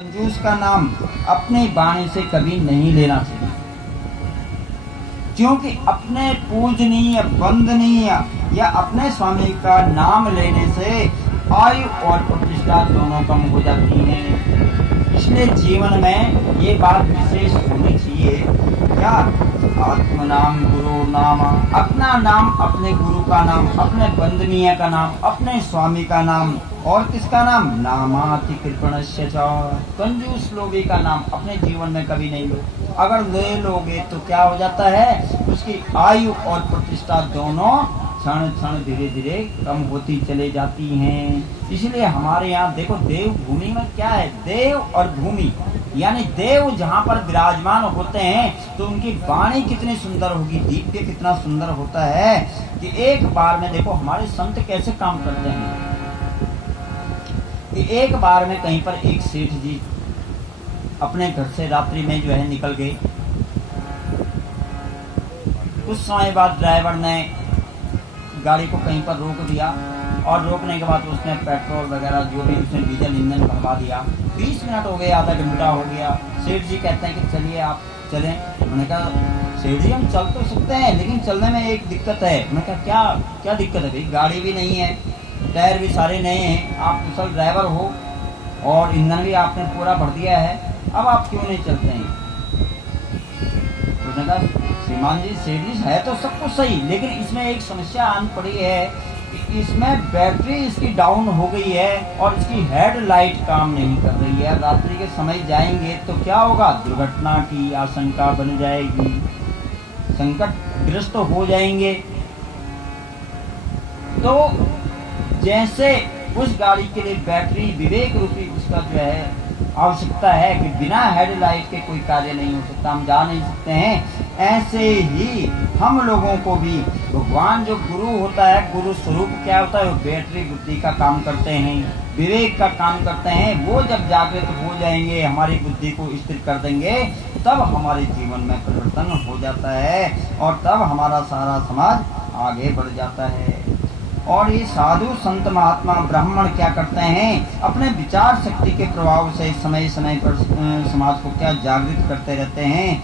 कंजूस का नाम अपनी वाणी से कभी नहीं लेना चाहिए, क्योंकि अपने पूजनीय वंदनीय या अपने स्वामी का नाम लेने से आयु और प्रतिष्ठा दोनों कम हो जाती हैं। इसलिए जीवन में ये बात विशेष होनी चाहिए, क्या आत्म नाम गुरु नाम, अपना नाम, अपने गुरु का नाम, अपने वंदनीय का नाम, अपने स्वामी का नाम, और किसका नाम? नामाति कृपणस्य च, कंजूस लोगे का नाम अपने जीवन में कभी नहीं लो। अगर ले लोगे तो क्या हो जाता है, उसकी आयु और प्रतिष्ठा दोनों क्षण क्षण धीरे धीरे कम होती चले जाती हैं। इसलिए हमारे यहाँ देखो, देव भूमि में क्या है, देव और भूमि, यानी देव जहाँ पर विराजमान होते हैं तो उनकी वाणी कितनी सुंदर होगी, दिव्य कितना सुंदर होता है कि एक बार में देखो हमारे संत कैसे काम करते हैं कि एक बार में कहीं पर एक सेठ जी अपने घर से रात्रि में जो है निकल गए। कुछ समय बाद ड्राइवर ने गाड़ी को कहीं पर रोक दिया और रोकने के बाद उसने पेट्रोल वगैरह जो भी उसने डीजल ईंधन भरवा दिया। 20 मिनट हो गए, आधा घंटा हो गया। सेठ जी कहते हैं कि चलिए आप चलें। उन्होंने कहा सेठ जी हम चल तो सकते हैं लेकिन चलने में एक दिक्कत है। उन्होंने कहा क्या क्या दिक्कत है? भाई गाड़ी भी नहीं है, टायर भी सारे नए हैं, आप कुशल ड्राइवर हो और ईंधन भी आपने पूरा भर दिया है, अब आप क्यों नहीं चलते हैं? उसने कहा श्रीमान जी, सेठ जी है तो सब कुछ सही, लेकिन इसमें एक समस्या आन पड़ी है कि इसमें बैटरी इसकी डाउन हो गई है और इसकी हेडलाइट काम नहीं कर रही है। रात्रि के समय जाएंगे तो क्या होगा, दुर्घटना की आशंका बन जाएगी, संकटग्रस्त हो जाएंगे। तो जैसे उस गाड़ी के लिए बैटरी विवेक रूपी उसका जो है आवश्यकता है कि बिना हेडलाइट के कोई कार्य नहीं हो सकता, हम जा नहीं सकते हैं। ऐसे ही हम लोगों को भी भगवान जो गुरु होता है, गुरु स्वरूप क्या होता है, वो बैटरी बुद्धि का काम करते हैं, विवेक का काम करते हैं। वो जब जागृत हो जाएंगे, हमारी बुद्धि को स्थिर कर देंगे, तब हमारे जीवन में परिवर्तन हो जाता है और तब हमारा सारा समाज आगे बढ़ जाता है। और ये साधु संत महात्मा ब्राह्मण क्या करते हैं, अपने विचार शक्ति के प्रभाव से समय समय पर समाज को क्या जागृत करते रहते हैं,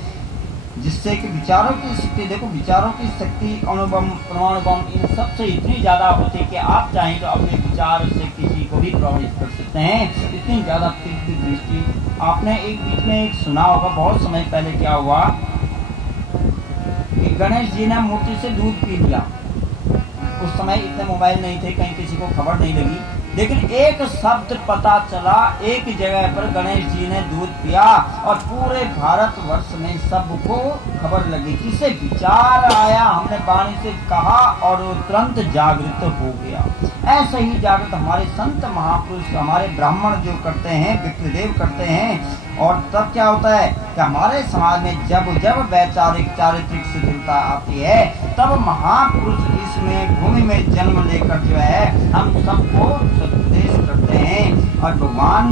जिससे कि विचारों की शक्ति, देखो विचारों की शक्ति अणुबम परमाणु बम इन सबसे इतनी ज्यादा होती है कि आप चाहें तो अपने विचार से किसी को भी प्रभावित कर सकते हैं। इतनी ज्यादा तीव्र दृष्टि। आपने एक बीच में एक सुना होगा, बहुत समय पहले क्या हुआ कि गणेश जी ने मूर्ति से दूध पी लिया। उस समय इतने मोबाइल नहीं थे, कहीं किसी को खबर नहीं लगी, लेकिन एक शब्द पता चला, एक जगह पर गणेश जी ने दूध पिया और पूरे भारतवर्ष में सबको खबर लगी। किसे विचार आया, हमने वाणी से कहा और वो तुरंत जागृत हो गया। ऐसे ही जागृत हमारे संत महापुरुष, हमारे ब्राह्मण जो करते हैं, विप्रदेव करते हैं। और तब क्या होता है कि हमारे समाज में जब जब वैचारिक चारित्रिक शिथिलता आती है, तब महापुरुष इसमें भूमि में जन्म लेकर जो है हम सबको सदुपदेश करते हैं और भगवान